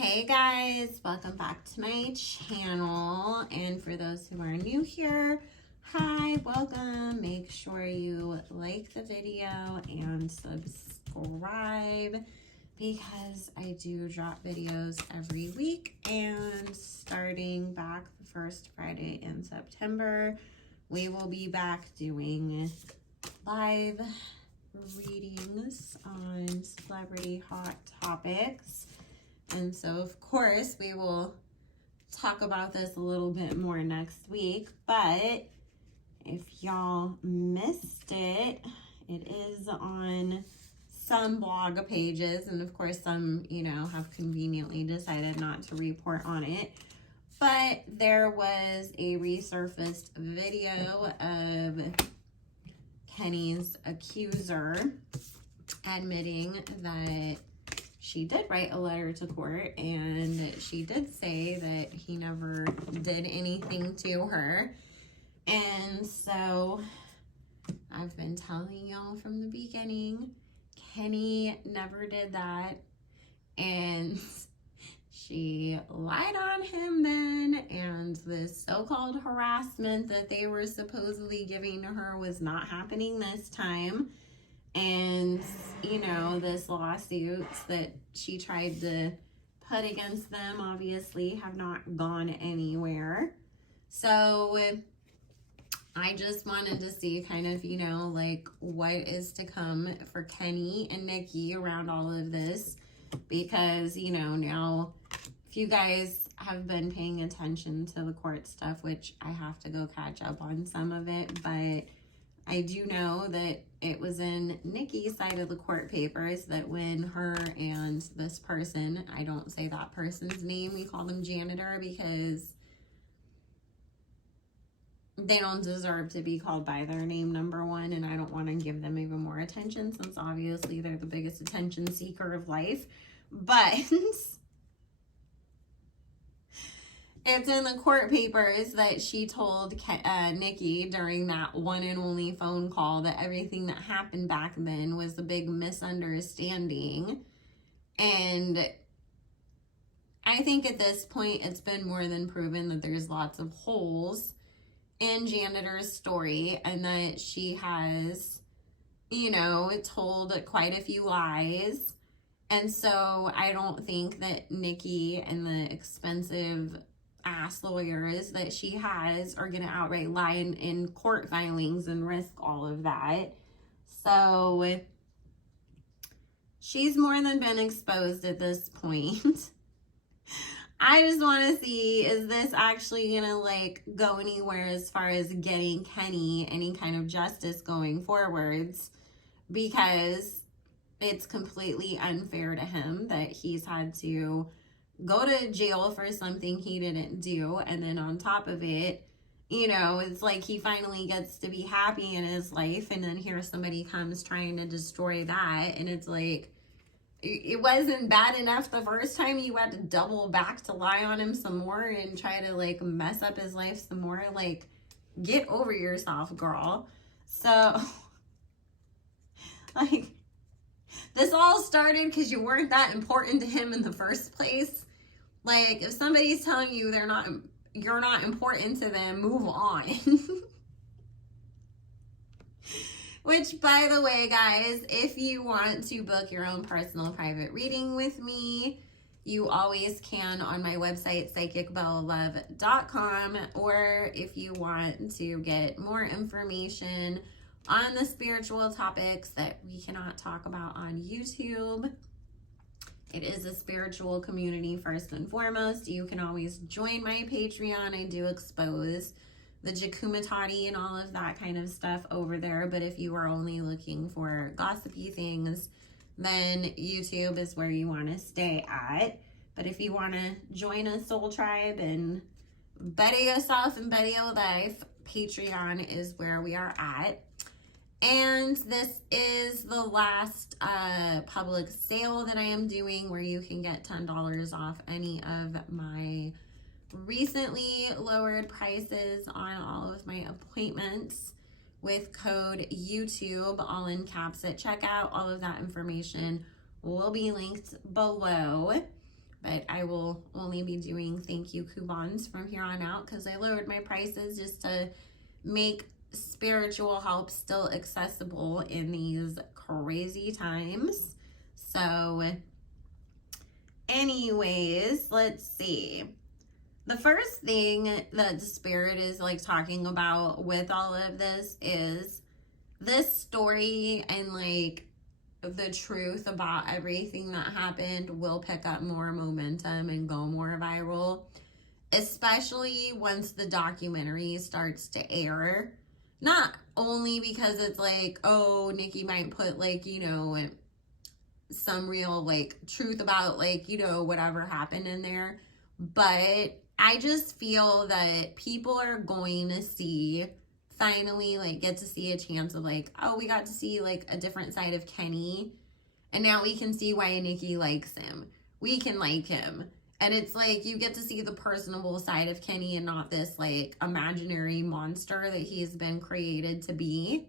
Hey guys, welcome back to my channel. And for those who are new here, hi, welcome. Make sure you like the video and subscribe because I do drop videos every week. And starting back the first Friday in September, we will be back doing live readings on celebrity hot topics. And so, of course, we will talk about this a little bit more next week. But if y'all missed it, it is on some blog pages. And, of course, some, have conveniently decided not to report on it. But there was a resurfaced video of Kenny's accuser admitting that she did write a letter to court, and she did say that he never did anything to her. And so I've been telling y'all from the beginning, Kenny never did that. And she lied on him then, and this so-called harassment that they were supposedly giving to her was not happening this time. And, this lawsuits that she tried to put against them obviously have not gone anywhere. So I just wanted to see kind of, what is to come for Kenny and Nicki around all of this. Because, now if you guys have been paying attention to the court stuff, which I have to go catch up on some of it, but I do know that it was in Nicki's side of the court papers that when her and this person, I don't say that person's name, we call them janitor because they don't deserve to be called by their name, number one, and I don't want to give them even more attention since obviously they're the biggest attention seeker of life. But it's in the court papers that she told Nicki during that one and only phone call that everything that happened back then was a big misunderstanding. And I think at this point it's been more than proven that there's lots of holes in Janitor's story and that she has, told quite a few lies. And so I don't think that Nicki and the expensive ass lawyers that she has are going to outright lie in court filings and risk all of that. So she's more than been exposed at this point. I just want to see, is this actually going to go anywhere as far as getting Kenny any kind of justice going forwards? Because it's completely unfair to him that he's had to go to jail for something he didn't do. And then on top of it, it's like he finally gets to be happy in his life. And then here somebody comes trying to destroy that. And it's like, it wasn't bad enough the first time. You had to double back to lie on him some more and try to mess up his life some more. Get over yourself, girl. So this all started because you weren't that important to him in the first place. If somebody's telling you you're not important to them, move on. Which, by the way, guys, if you want to book your own personal private reading with me, you always can on my website, psychicbellalove.com, or if you want to get more information on the spiritual topics that we cannot talk about on YouTube. It is a spiritual community first and foremost. You can always join my Patreon. I do expose the Jakumatati and all of that kind of stuff over there. But if you are only looking for gossipy things, then YouTube is where you want to stay at. But if you want to join a soul tribe and better yourself and better your life, Patreon is where we are at. And this is the last public sale that I am doing where you can get $10 off any of my recently lowered prices on all of my appointments with code YouTube, all in caps at checkout. All of that information will be linked below. but I will only be doing thank you coupons from here on out because I lowered my prices just to make spiritual help still accessible in these crazy times. So anyways, let's see. The first thing that the Spirit is like talking about with all of this is this story, and like the truth about everything that happened will pick up more momentum and go more viral, especially once the documentary starts to air. Not only because it's like, oh, Nicki might put like, you know, some real like truth about like, you know, whatever happened in there, but I just feel that people are going to see, finally, like, get to see a chance of, like, oh, we got to see, like, a different side of Kenny, and now we can see why Nicki likes him. We can like him. And it's, like, you get to see the personable side of Kenny and not this, like, imaginary monster that he's been created to be.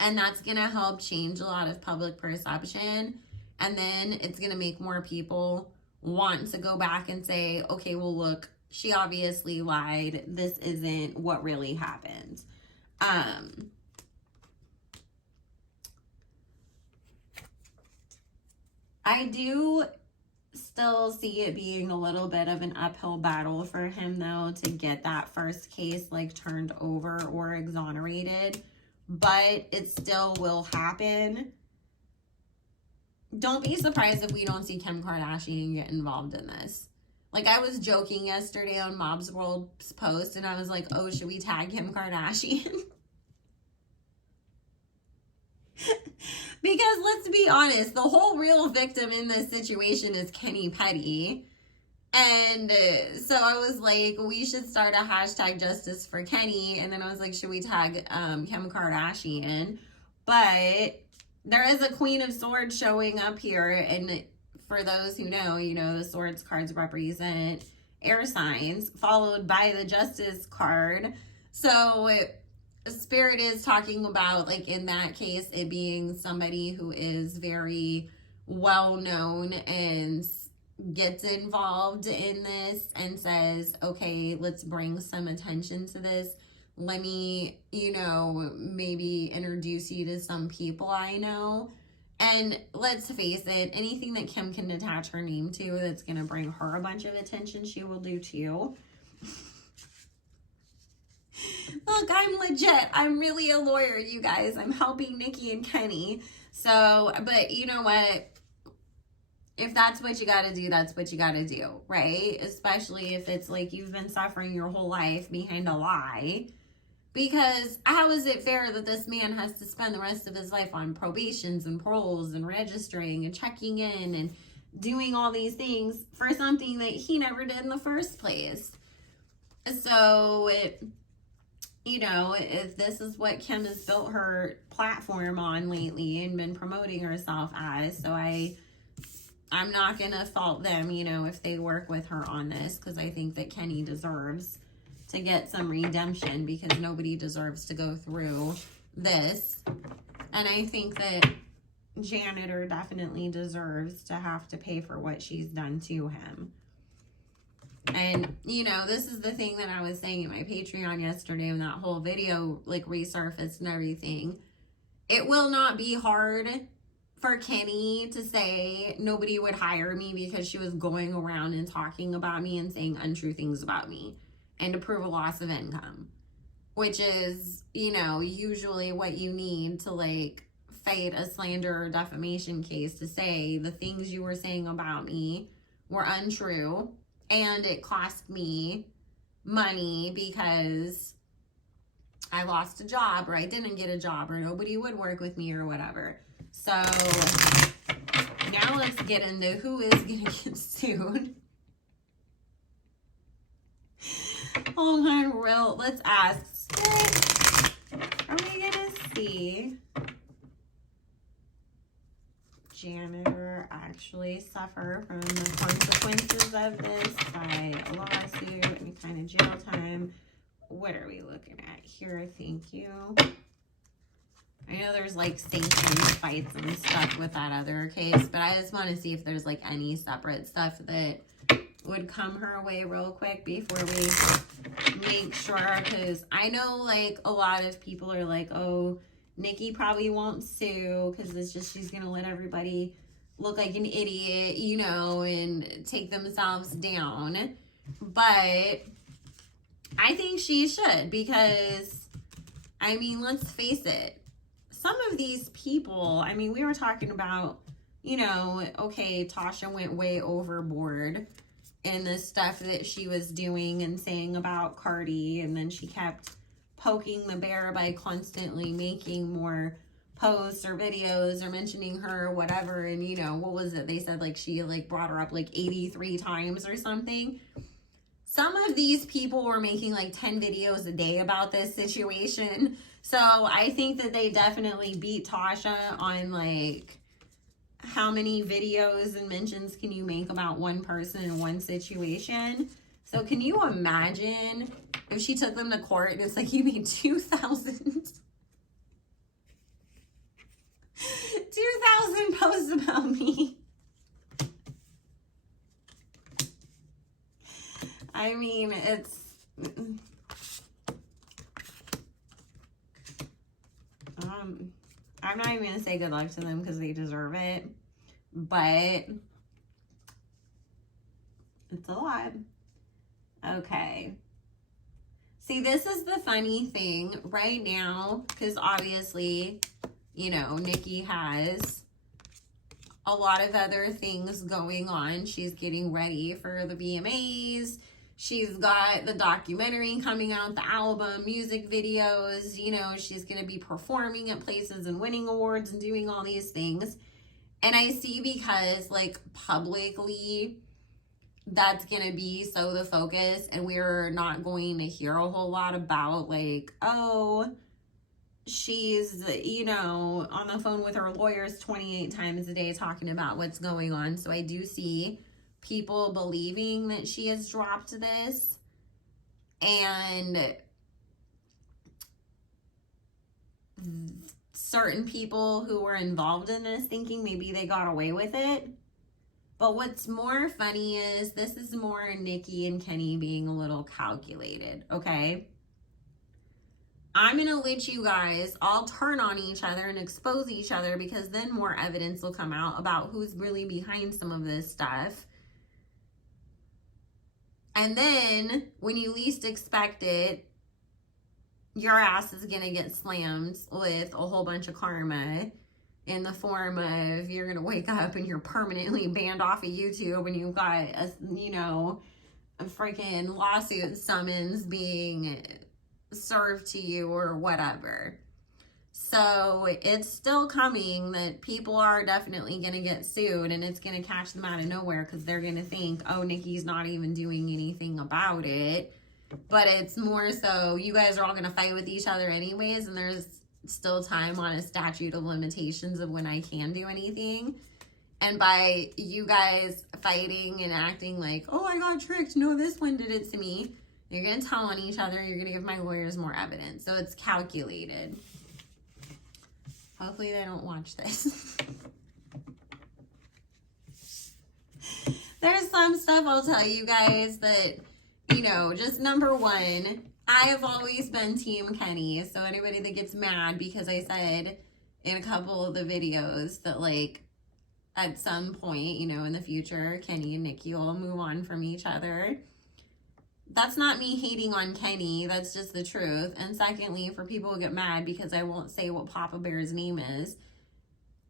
And that's going to help change a lot of public perception. And then it's going to make more people want to go back and say, okay, well, look, she obviously lied. This isn't what really happened. I do still see it being a little bit of an uphill battle for him, though, to get that first case, like, turned over or exonerated. But it still will happen. Don't be surprised if we don't see Kim Kardashian get involved in this. Like, I was joking yesterday on Mob's World's post, and I was like, oh, should we tag Kim Kardashian? Because let's be honest, the whole real victim in this situation is Kenny Petty. And so I was like, we should start a hashtag justice for Kenny. And then I was like, should we tag Kim Kardashian? But there is a Queen of Swords showing up here, and for those who know, you know, the Swords cards represent air signs, followed by the Justice card. So Spirit is talking about, like, in that case, it being somebody who is very well known and gets involved in this and says, okay, let's bring some attention to this. Let me, you know, maybe introduce you to some people I know. And let's face it, anything that Kim can attach her name to that's going to bring her a bunch of attention, she will do too. Look, I'm legit. I'm really a lawyer, you guys. I'm helping Nicki and Kenny. So, but you know what? If that's what you got to do, that's what you got to do, right? Especially if it's like you've been suffering your whole life behind a lie. Because how is it fair that this man has to spend the rest of his life on probations and paroles and registering and checking in and doing all these things for something that he never did in the first place? So, you know, if this is what Kim has built her platform on lately and been promoting herself as, so I'm not going to fault them, you know, if they work with her on this, because I think that Kenny deserves to get some redemption, because nobody deserves to go through this. And I think that Janitor definitely deserves to have to pay for what she's done to him. And, you know, this is the thing that I was saying in my Patreon yesterday when that whole video, like, resurfaced and everything. It will not be hard for Kenny to say nobody would hire me because she was going around and talking about me and saying untrue things about me, and to prove a loss of income, which is, you know, usually what you need to, like, fight a slander or defamation case, to say the things you were saying about me were untrue, and it cost me money because I lost a job, or I didn't get a job, or nobody would work with me, or whatever. So now let's get into who is going to get sued. Hold on, let's ask. Are we going to see Janitor actually suffer from the consequences of this by a lawsuit, any kind of jail time? What are we looking at here? Thank you. I know there's like sanctions fights and stuff with that other case, but I just want to see if there's like any separate stuff that would come her way real quick before we make sure, because I know like a lot of people are like, oh, Nicki probably won't sue because it's just she's gonna let everybody look like an idiot, you know, and take themselves down. But I think she should, because I mean, let's face it, some of these people, I mean, we were talking about, you know, okay, Tasha went way overboard in the stuff that she was doing and saying about Cardi, and then she kept poking the bear by constantly making more posts or videos or mentioning her or whatever. And you know, what was it, they said like she like brought her up like 83 times or something. Some of these people were making like 10 videos a day about this situation, so I think that they definitely beat Tasha on like how many videos and mentions can you make about one person in one situation. So can you imagine if she took them to court and it's like, you made 2,000 posts about me? I mean, it's I'm not even gonna say good luck to them because they deserve it, but it's a lot. Okay. See, this is the funny thing right now, because obviously, you know, Nicki has a lot of other things going on. She's getting ready for the VMAs. She's got the documentary coming out, the album, music videos, you know, she's going to be performing at places and winning awards and doing all these things. And I see, because like publicly that's going to be so the focus, and we're not going to hear a whole lot about like, oh, she's, you know, on the phone with her lawyers 28 times a day talking about what's going on. So I do see people believing that she has dropped this, and certain people who were involved in this thinking maybe they got away with it. But what's more funny is this is more Nicki and Kenny being a little calculated, okay? I'm going to let you guys all turn on each other and expose each other, because then more evidence will come out about who's really behind some of this stuff. And then when you least expect it, your ass is going to get slammed with a whole bunch of karma in the form of you're going to wake up and you're permanently banned off of YouTube, and you've got a, you know, a freaking lawsuit summons being served to you or whatever. So it's still coming that people are definitely going to get sued, and it's going to catch them out of nowhere, because they're going to think, oh, Nicki's not even doing anything about it. But it's more so you guys are all going to fight with each other anyways, and there's still time on a statute of limitations of when I can do anything. And by you guys fighting and acting like, oh, I got tricked, no, this one did it to me, you're going to tell on each other, you're going to give my lawyers more evidence. So it's calculated. Hopefully they don't watch this. There's some stuff I'll tell you guys that, you know, just number one, I have always been Team Kenny. So anybody that gets mad because I said in a couple of the videos that like at some point, you know, in the future, Kenny and Nicki will move on from each other. That's not me hating on Kenny. That's just the truth. And secondly, for people who get mad because I won't say what Papa Bear's name is,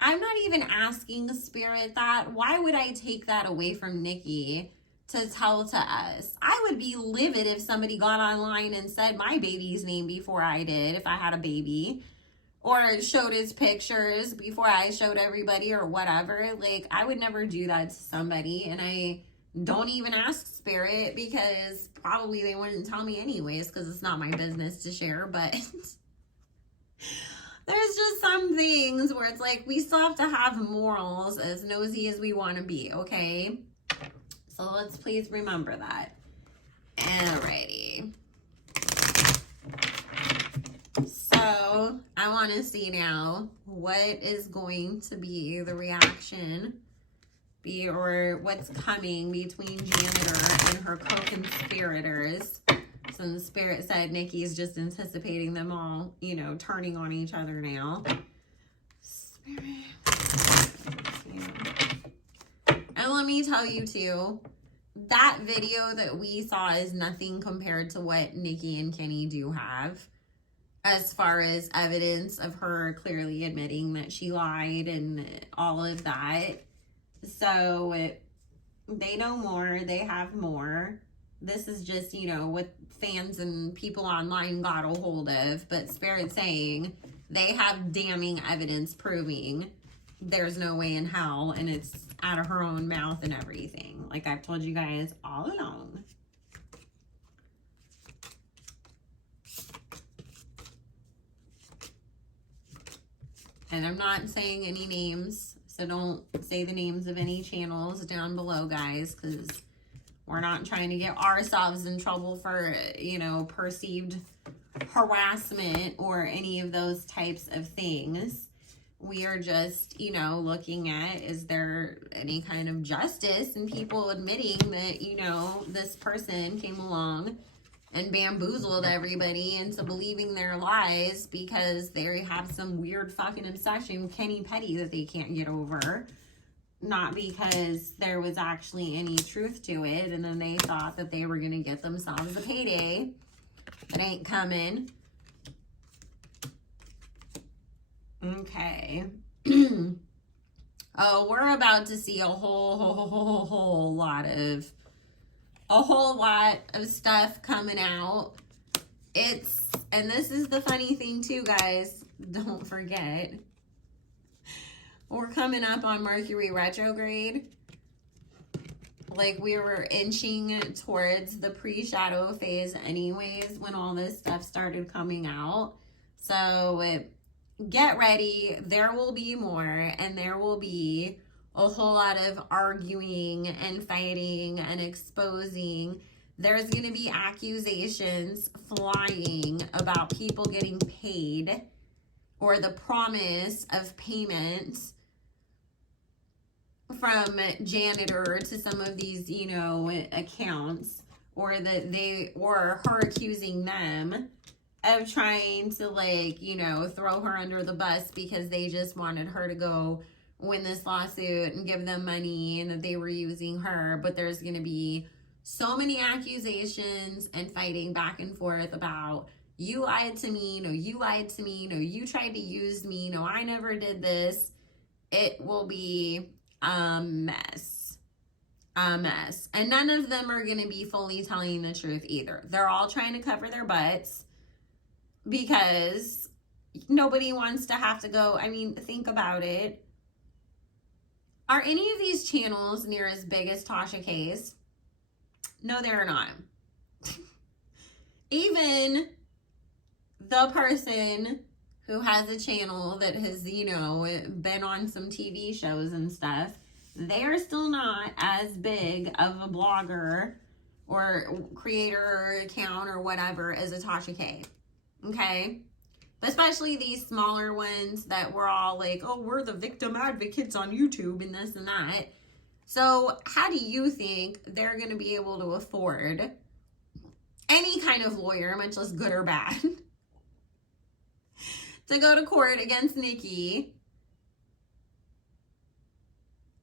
I'm not even asking Spirit that. Why would I take that away from Nicki to tell to us? I would be livid if somebody got online and said my baby's name before I did, if I had a baby, or showed his pictures before I showed everybody or whatever. Like, I would never do that to somebody, and I don't even ask Spirit, because probably they wouldn't tell me anyways, because it's not my business to share. But there's just some things where it's like we still have to have morals, as nosy as we want to be, okay? So let's please remember that. Alrighty. So So I want to see now what is going to be the reaction or what's coming between Janitor and her co-conspirators. So the spirit said Nicki is just anticipating them all, you know, turning on each other now. Spirit. And let me tell you too, that video that we saw is nothing compared to what Nicki and Kenny do have, as far as evidence of her clearly admitting that she lied and all of that. So they know more, they have more. This is just, you know, what fans and people online got a hold of. But Spirit saying they have damning evidence proving there's no way in hell, and it's out of her own mouth and everything. Like I've told you guys all along. And I'm not saying any names, so don't say the names of any channels down below, guys, because we're not trying to get ourselves in trouble for, you know, perceived harassment or any of those types of things. We are just, you know, looking at, is there any kind of justice in people admitting that, you know, this person came along and bamboozled everybody into believing their lies because they have some weird fucking obsession with Kenny Petty that they can't get over. Not because there was actually any truth to it, and then they thought that they were going to get themselves a payday. It ain't coming. Okay. Oh, we're about to see a whole lot of stuff coming out. And this is the funny thing too, guys. Don't forget, we're coming up on Mercury retrograde. Like, we were inching towards the pre-shadow phase anyways when all this stuff started coming out. So get ready. There will be more, and there will be a whole lot of arguing and fighting and exposing. There's going to be accusations flying about people getting paid or the promise of payment from Janitor to some of these, you know, accounts, or that or her accusing them of trying to, like, you know, throw her under the bus because they just wanted her to go win this lawsuit and give them money, and that they were using her. But there's going to be so many accusations and fighting back and forth about, you lied to me, no, you lied to me, no, you tried to use me, no, I never did this. It will be a mess. A mess. And none of them are going to be fully telling the truth either. They're all trying to cover their butts because nobody wants to have to go. I mean, think about it. Are any of these channels near as big as Tasha K's? No, they're not. Even the person who has a channel that has, you know, been on some TV shows and stuff, they're still not as big of a blogger or creator account or whatever as a Tasha K. Okay? Especially these smaller ones that we're all like, oh, we're the victim advocates on YouTube and this and that. So how do you think they're going to be able to afford any kind of lawyer, much less good or bad, to go to court against Nicki?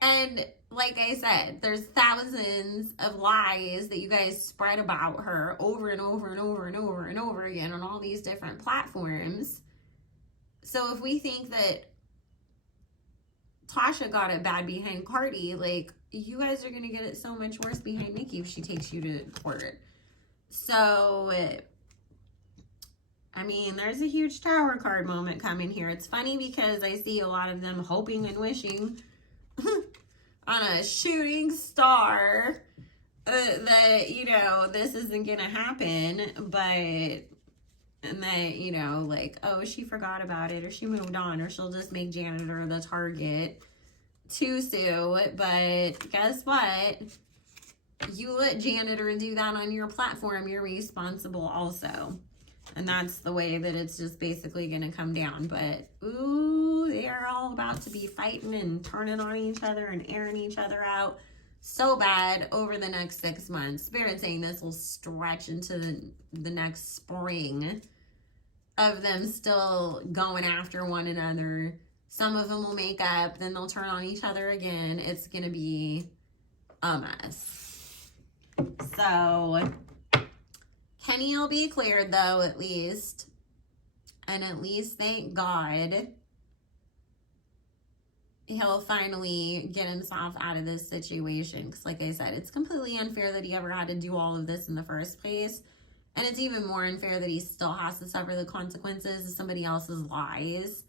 And like I said, there's thousands of lies that you guys spread about her over and over and over and over and over again on all these different platforms. So if we think that Tasha got it bad behind Cardi, like, you guys are going to get it so much worse behind Nicki if she takes you to court. So, I mean, there's a huge tower card moment coming here. It's funny because I see a lot of them hoping and wishing on a shooting star that, you know, this isn't going to happen, but, and that, you know, like, oh, she forgot about it, or she moved on, or she'll just make Janitor the target to sue. But guess what? You let Janitor do that on your platform, you're responsible also. And that's the way that it's just basically going to come down. But, ooh, they are all about to be fighting and turning on each other and airing each other out so bad over the next 6 months. Spirit saying this will stretch into the next spring of them still going after one another. Some of them will make up, then they'll turn on each other again. It's going to be a mess. So Kenny will be cleared though, at least. And at least, thank God, he'll finally get himself out of this situation. Because like I said, it's completely unfair that he ever had to do all of this in the first place. And it's even more unfair that he still has to suffer the consequences of somebody else's lies.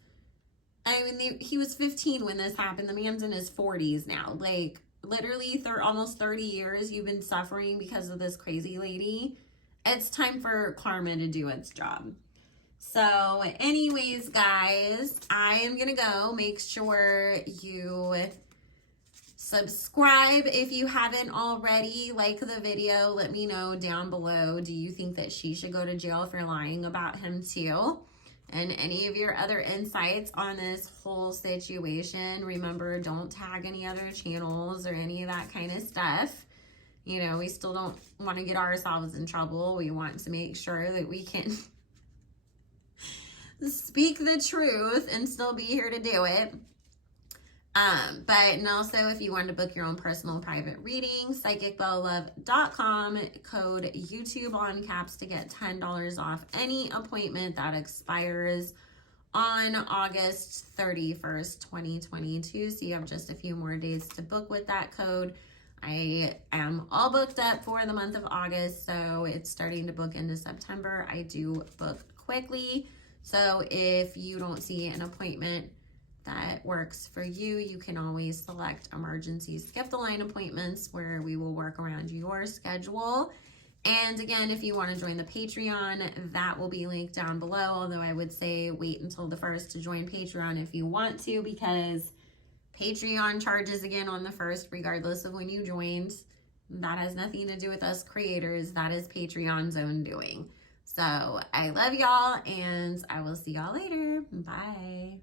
I mean, he was 15 when this happened. The man's in his 40s now. Like, literally almost 30 years you've been suffering because of this crazy lady. It's time for karma to do its job. So anyways, guys, I am going to go. Make sure you subscribe if you haven't already. Like the video. Let me know down below. Do you think that she should go to jail for lying about him too? And any of your other insights on this whole situation. Remember, don't tag any other channels or any of that kind of stuff. You know, we still don't want to get ourselves in trouble. We want to make sure that we can speak the truth and still be here to do it. And also, if you want to book your own personal private reading, psychicbellelove.com, code YouTube on caps to get $10 off any appointment that expires on August 31st, 2022. So you have just a few more days to book with that code. I am all booked up for the month of August, so it's starting to book into September. I do book quickly. So if you don't see an appointment that works for you, you can always select emergency skip the line appointments where we will work around your schedule. And again, if you want to join the Patreon, that will be linked down below. Although I would say wait until the 1st to join Patreon if you want to, because Patreon charges again on the 1st, regardless of when you joined. That has nothing to do with us creators. That is Patreon's own doing. So I love y'all, and I will see y'all later. Bye.